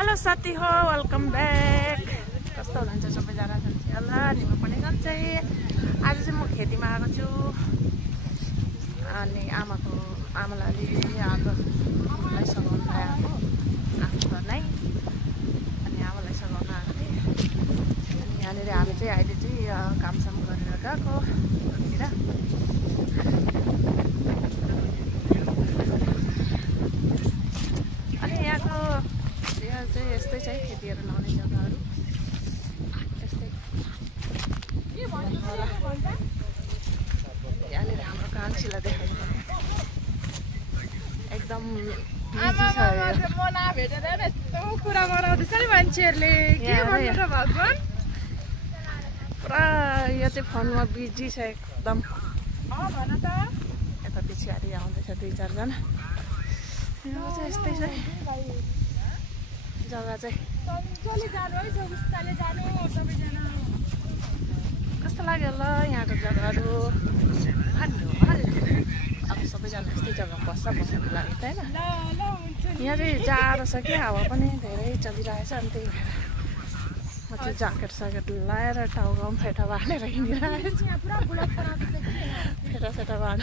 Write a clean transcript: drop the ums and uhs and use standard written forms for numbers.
Hello साथी हो, welcome back. कस्तो हुनुहुन्छ सबैजना? होला निमा पनि सन्चै। आज चाहिँ म खेतीमा आएको छु अनि आमालाई आमालाई सघाउन आएको आफ्नो त नै अनि आमालाई सघाउन आएको थिएँ। अनि यहाँनिर हामी चाहिँ अहिले चाहिँ कामसाम गरेर गएको यहाँनिर। अनि यहाँ चाहिँ यस्तै छ खेतीहरू लाउने जग्गाहरू यस्तै। यहाँनिर हाम्रो कान्छीलाई देखाउनु एकदम बिजी छ। म नभेटेर यस्तो कुरा गराउँदैछ नि मान्छेहरूले, के भन्नु र भगवान। पुरा यो चाहिँ फोनमा बिजी छ एकदम। भन त। यता पछाडि आउँदैछ 2-4 जना। यहाँ चाहिँ यस्तै छ जग्गा चाहिँ। सन्चोले जानु है, सुस्ताले जानु सबैजना। कस्तो लाग्यो होला यहाँको जग्गाहरू? अब सबैजना यस्तै जग्गामा बस्नको लागि त होइन। यहाँ चाहिँ जाडो छ कि हावा पनि धेरै चलिरहेछ। अनि त्यही भएर म चाहिँ ज्याकेट स्याकेट लगाएर टाउकोमा फेटा बाँधेर हिँडिरहेको छु। फेटा बाँध